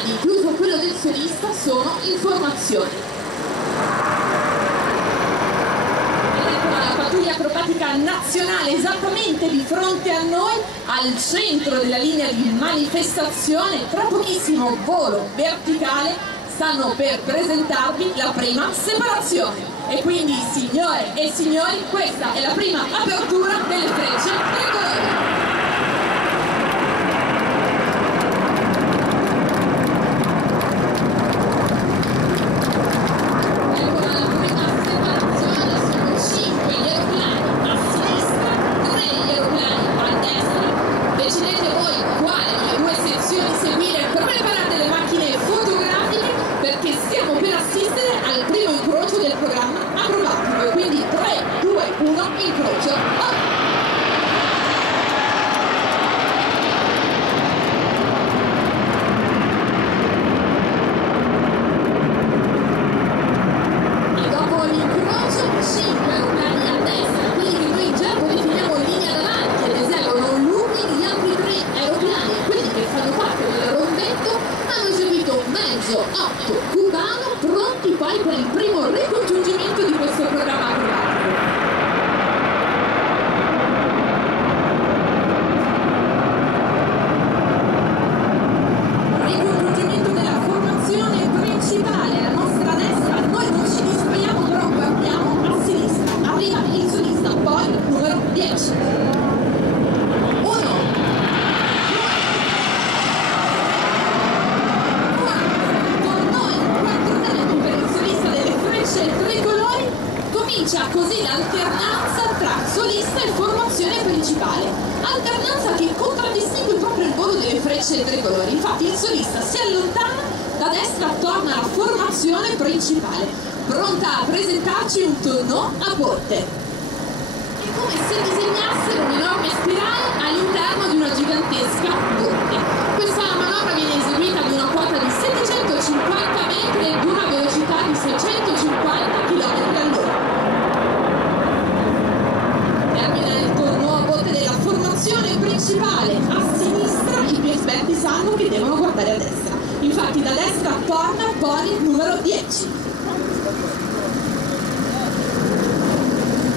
aeroplani, incluso quello del solista, sono in formazione. Ed eccola la pattuglia acrobatica nazionale esattamente di fronte a noi, al centro della linea di manifestazione. Tra pochissimo volo verticale, stanno per presentarvi la prima separazione. E quindi, signore e signori, questa è la prima apertura delle frecce tricolori. Cubano, pronti poi per il primo ricongiungimento di questo programma acrobatico. Ricongiungimento della formazione principale. Alla nostra destra noi non ci distraiamo, però guardiamo a sinistra. Arriva il solista, poi numero 10. Comincia così l'alternanza tra solista e formazione principale, alternanza che contraddistingue proprio il volo delle frecce tricolori. Infatti il solista si allontana, da destra torna la formazione principale, pronta a presentarci un tonneau a botte. È come se disegnassero un'enorme spirale all'interno di una gigantesca botte. Questa manovra viene eseguita ad una quota di 750 metri ed una velocità di 650 km all'ora. Principale a sinistra, i più esperti sanno che devono guardare a destra, infatti da destra torna poi il numero 10.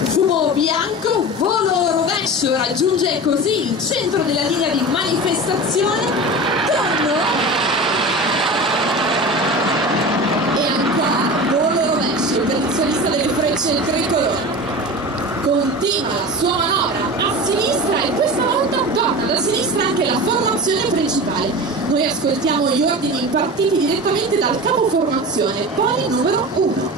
Fumo bianco, volo rovescio, raggiunge così il centro della linea di manifestazione, tonno e ancora volo rovescio per il solista delle frecce tricolori. Continua la sua manovra a sinistra e questa volta torna da sinistra anche la formazione principale. Noi ascoltiamo gli ordini impartiti direttamente dal capo formazione, poi numero 1.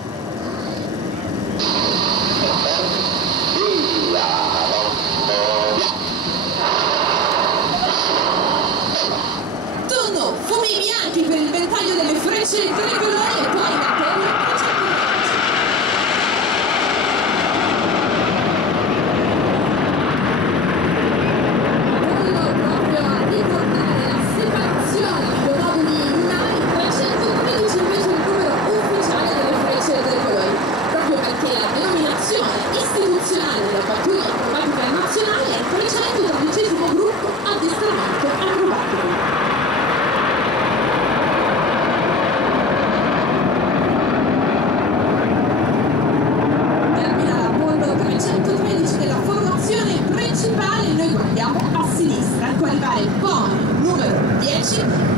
Tonno, fumi bianchi per il ventaglio delle frecce tricolori e poi la torre.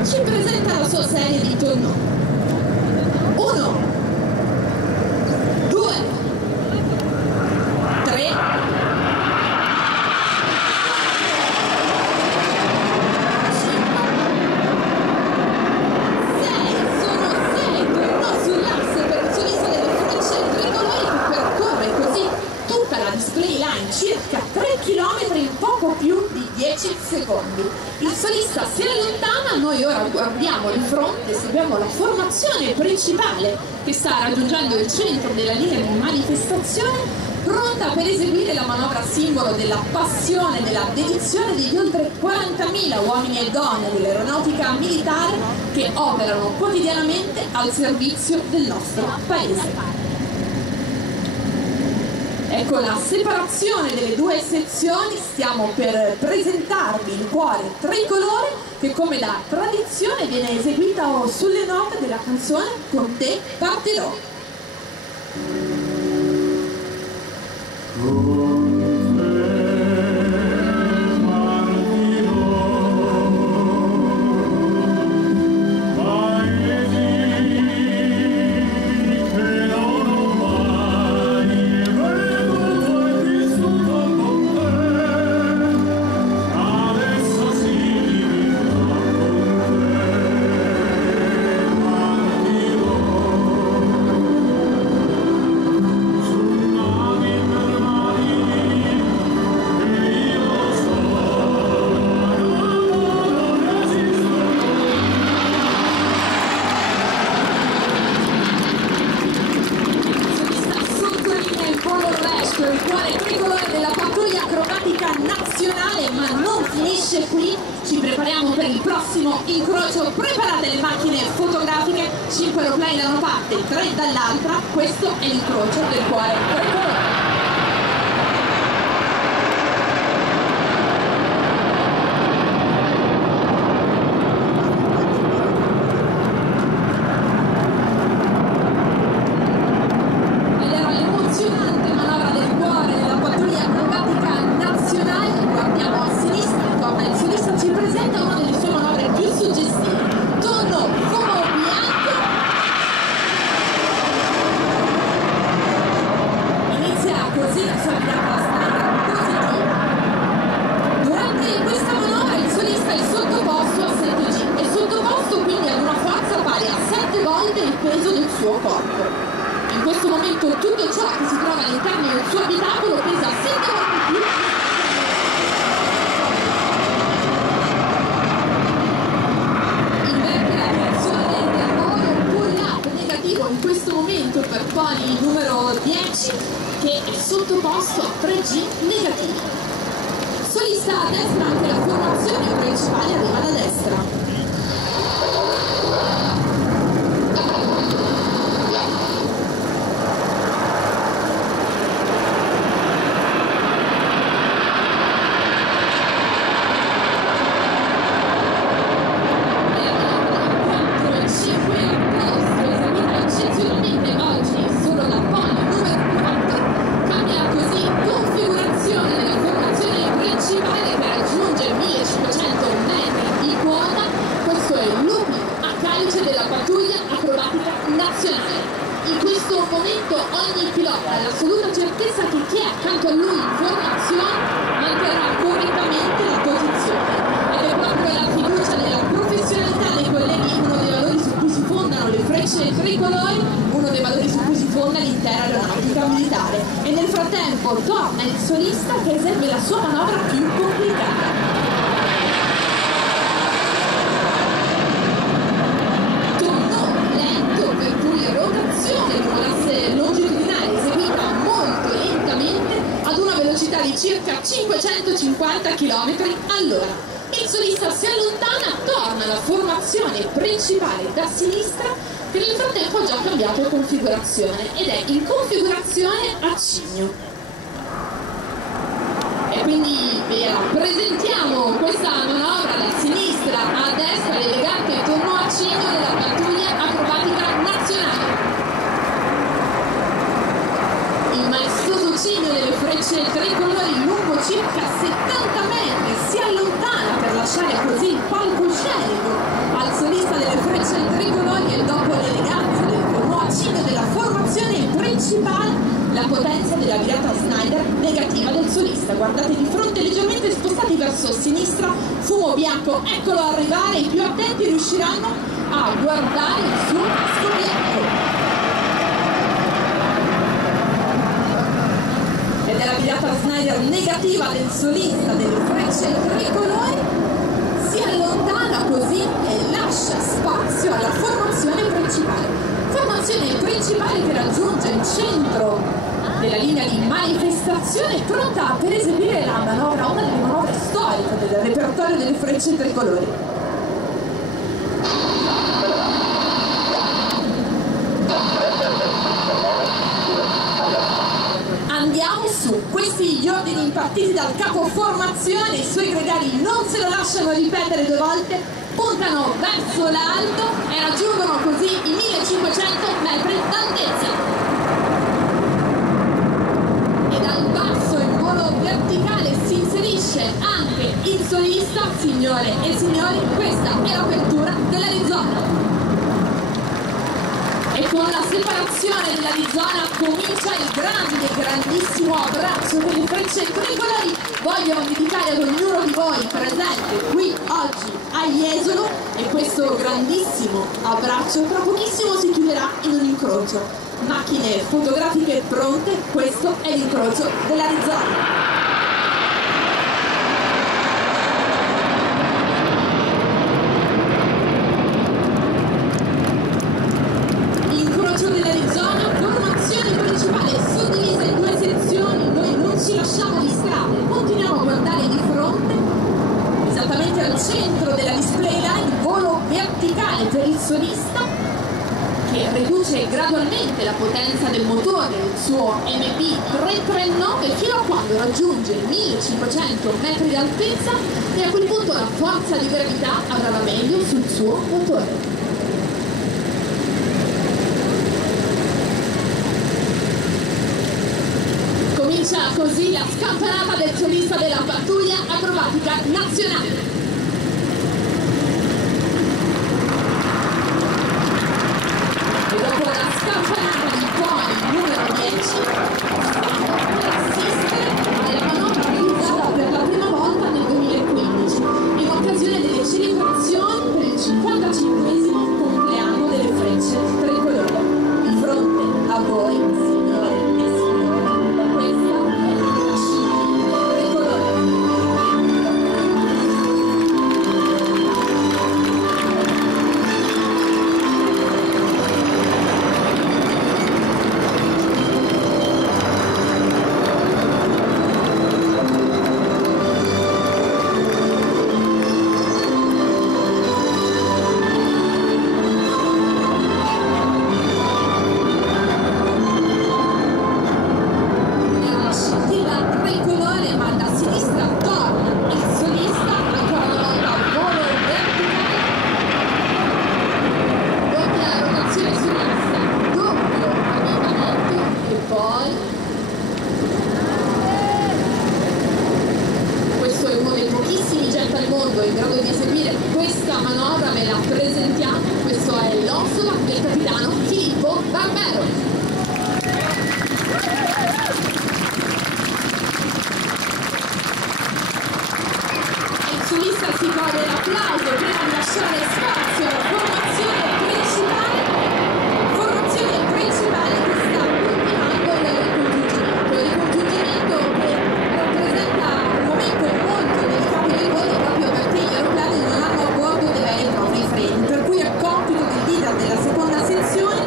Ci presenta la sua serie di tonneau. 1, 2, 3, sono 6 tonneau sull'asse per il solista delle frecce tricolori che percorre così tutta la display line, circa 3 km in poco più di 10 secondi. Il solista si allontana, noi ora guardiamo di fronte, seguiamo la formazione principale che sta raggiungendo il centro della linea di manifestazione, pronta per eseguire la manovra simbolo della passione, della dedizione degli oltre 40.000 uomini e donne dell'aeronautica militare che operano quotidianamente al servizio del nostro Paese. Ecco la separazione delle due sezioni, stiamo per presentarvi il cuore tricolore che come da tradizione viene eseguita sulle note della canzone Con te partirò. Il cuore tricolore della pattuglia acrobatica nazionale, ma non finisce qui, ci prepariamo per il prossimo incrocio. Preparate le macchine fotografiche, 5 aeroplani da una parte, 3 dall'altra. Questo è l'incrocio del cuore tricolore. Durante questa manovra il solista è sottoposto a 7G, è sottoposto quindi ad una forza pari a 7 volte il peso del suo corpo. In questo momento tutto ciò che si trova all'interno del suo abitacolo pesa 7 volte più. Inverte la reazione del modo pull-up negativo in questo momento per pony numero 10, che è sottoposto a 3G negativo. Solista a destra, anche la formazione principale arriva da destra. In questo momento ogni pilota ha l'assoluta certezza che chi è accanto a lui in formazione manterrà correttamente la posizione, ed è proprio la fiducia nella professionalità dei colleghi uno dei valori su cui si fondano le frecce tricolori, uno dei valori su cui si fonda l'intera aeronautica militare. E nel frattempo torna il solista che esegue la sua manovra più complicata. Di circa 550 km all'ora. Il solista si allontana, torna alla formazione principale da sinistra, che nel frattempo ha già cambiato configurazione ed è in configurazione a cigno. E quindi vi presentiamo questa manovra da sinistra a destra, l'elegante torno a cigno della pattuglia acrobatica nazionale. Il maestoso cigno delle frecce tricolori, lungo circa 70 metri, si allontana per lasciare così il palcoscenico al solista delle frecce tricolori, e dopo l'eleganza del torno a cigno della formazione principale, la potenza della virata Snyder negativa del solista. Guardate di fronte, leggermente spostati verso sinistra, fumo bianco, eccolo arrivare. I più attenti riusciranno a guardare il suo casco bianco. Ed è la virata Snyder negativa del solista delle frecce tricolori, si allontana così e lascia spazio alla formazione principale. Formazione principale che raggiunge il centro della linea di manifestazione, pronta per eseguire la manovra, una delle manovre storiche del repertorio delle frecce tricolori. Andiamo su, questi gli ordini impartiti partiti dal capoformazione, i suoi gregari non se lo lasciano ripetere 2 volte, puntano verso l'alto e raggiungono così i 1500 metri d'altezza. E dal basso in volo verticale si inserisce anche il solista. Signore e signori, questa è l'apertura dell'Arizona. E con la separazione dell'Arizona comincia il grandissimo abbraccio con le frecce tricolori. Voglio dedicare ad ognuno di voi presente qui oggi a Jesolo, e questo grandissimo abbraccio tra pochissimo si chiuderà in un incrocio. Macchine fotografiche pronte, questo è l'incrocio dell'Arizona. Dell'Arizona, formazione principale suddivisa in 2 sezioni. Noi non ci lasciamo distrarre, continuiamo a guardare di fronte, esattamente al centro della display line, volo verticale per il solista che riduce gradualmente la potenza del motore, il suo MP339, fino a quando raggiunge 1500 metri d'altezza, e a quel punto la forza di gravità avrà meglio sul suo motore. Comincia così la scampanata del solista della pattuglia acrobatica nazionale. E dopo la scampanata di pony numero 10, per assistere alla manovra realizzata per la prima volta nel 2015, in occasione delle celebrazioni per il 55esimo compleanno delle frecce tricolori. Di fronte a voi, signore e signori, questa è la scia tricolore. In grado di eseguire questa manovra, ve la presentiamo. Questo è l'Ossola del capitano Filippo Barbero. Il solista si gode l'applauso prima di lasciare spazio alla formazione principale che sta ultimando il ricongiungimento che rappresenta un momento molto delicato del volo, proprio perché gli aeroplani non hanno a bordo dei veri e propri freni, per cui è compito del leader della seconda sezione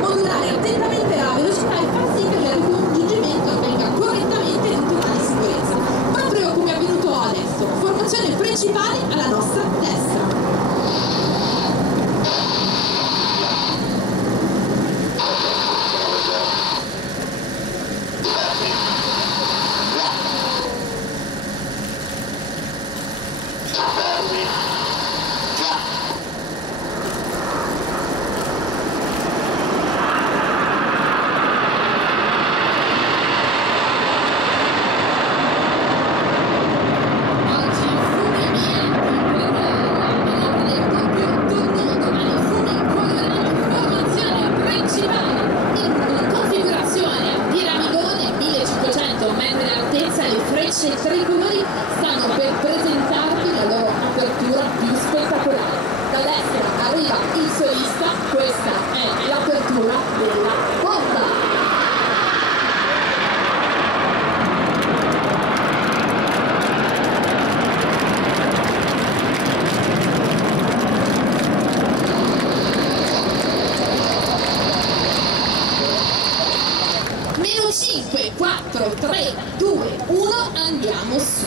modulare attentamente la velocità e far sì che il ricongiungimento avvenga correttamente in totale sicurezza, proprio come è avvenuto adesso. Formazione principale alla nostra destra. Le frecce tricolori stanno per presentarvi la loro apertura più spettacolare. Da destra arriva il solista, questa è l'apertura della bomba. Meno 5, 4, 3, 2, 1, andiamo su.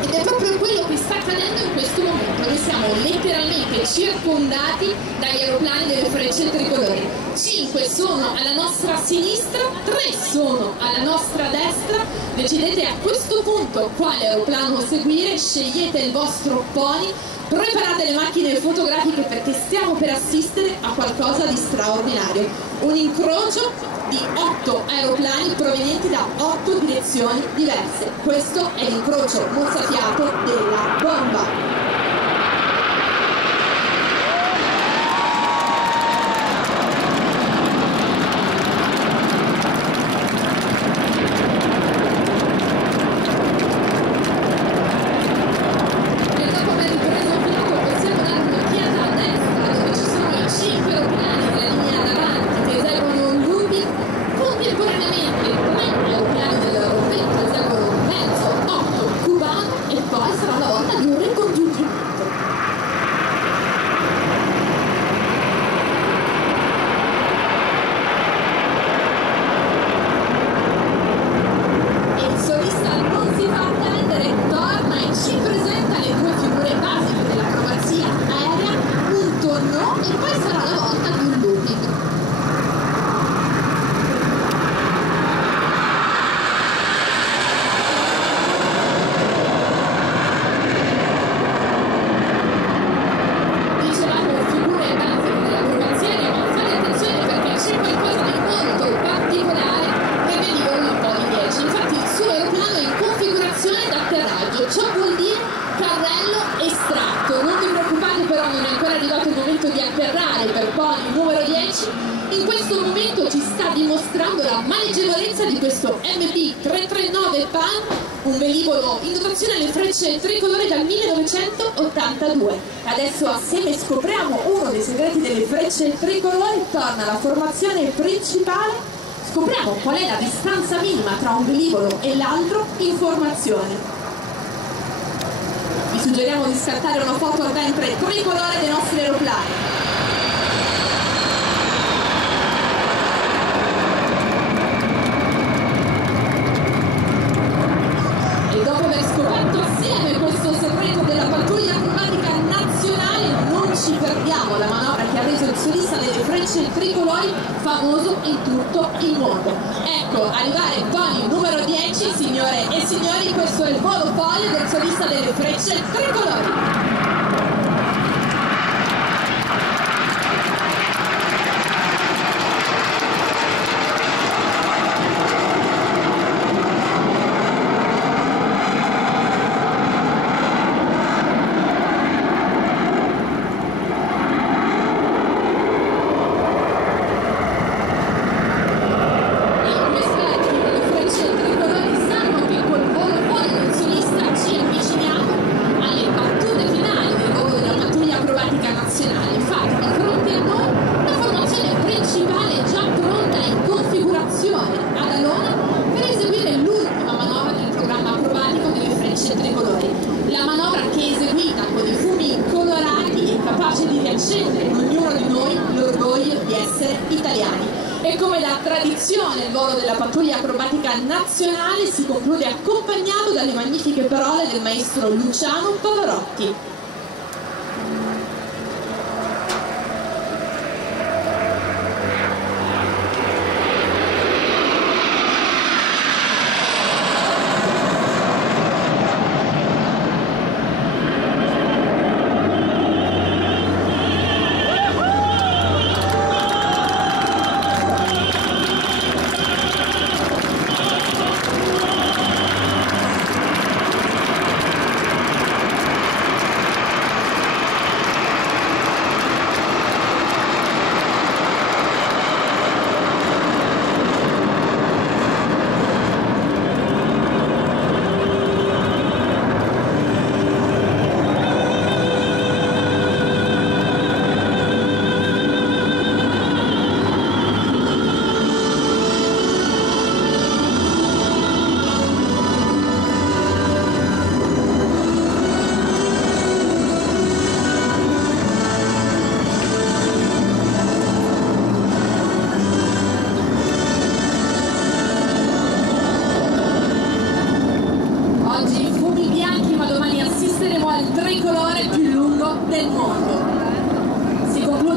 E Ed è proprio quello che sta accadendo in questo momento. Noi siamo letteralmente circondati dagli aeroplani delle Frecce Tricolori. 5 sono alla nostra sinistra, 3 sono alla nostra destra. Decidete a questo punto quale aeroplano seguire, scegliete il vostro pony, preparate le macchine fotografiche perché stiamo per assistere a qualcosa di straordinario. Un incrocio di 8 aeroplani provenienti da 8 direzioni diverse. Questo è l'incrocio mozzafiato della bomba. Ciò vuol dire carrello estratto. Non vi preoccupate però, non è ancora arrivato il momento di atterrare per pony numero 10. In questo momento ci sta dimostrando la maneggevolezza di questo MP339 PAN, un velivolo in dotazione alle Frecce Tricolori dal 1982. Adesso assieme scopriamo uno dei segreti delle Frecce Tricolori. Torna la formazione principale, scopriamo qual è la distanza minima tra un velivolo e l'altro in formazione. Vi suggeriamo di scattare una foto al ventre tricolore dei nostri aeroplani. E dopo aver scoperto assieme questo segreto della pattuglia acrobatica nazionale, non ci perdiamo la manovra che ha reso il solista delle Frecce Tricolori famoso in tutto il mondo. Ecco arrivare il pony numero 10, signore e signori, questo è il volo foglio del solista delle Frecce Tricolori. La manovra che è eseguita con i fumi colorati è capace di riaccendere in ognuno di noi l'orgoglio di essere italiani. E come da tradizione il volo della pattuglia acrobatica nazionale si conclude accompagnato dalle magnifiche parole del maestro Luciano Pavarotti.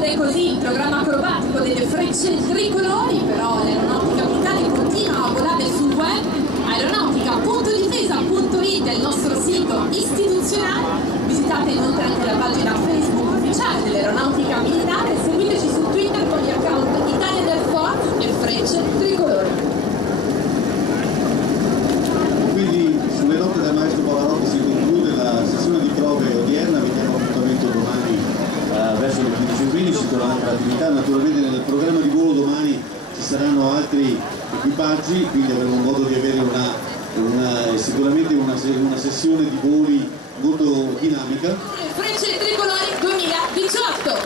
prosegue così il programma acrobatico delle frecce tricolori, però l'aeronautica militare continua a volare sul web. Aeronautica.difesa.it è il nostro sito istituzionale. Visitate inoltre anche la pagina Facebook ufficiale dell'aeronautica militare e seguiteci su Twitter con gli account Italia del Force e Frecce Tricolori. Quindi sulle note del maestro Pavarotti si conclude la sessione di prove odierna. Vi diamo appuntamento domani verso le 15:15 con un'altra attività. Naturalmente nel programma di volo domani ci saranno altri equipaggi, quindi avremo modo di avere sicuramente una sessione di voli molto dinamica. Frecce Tricolori 2018.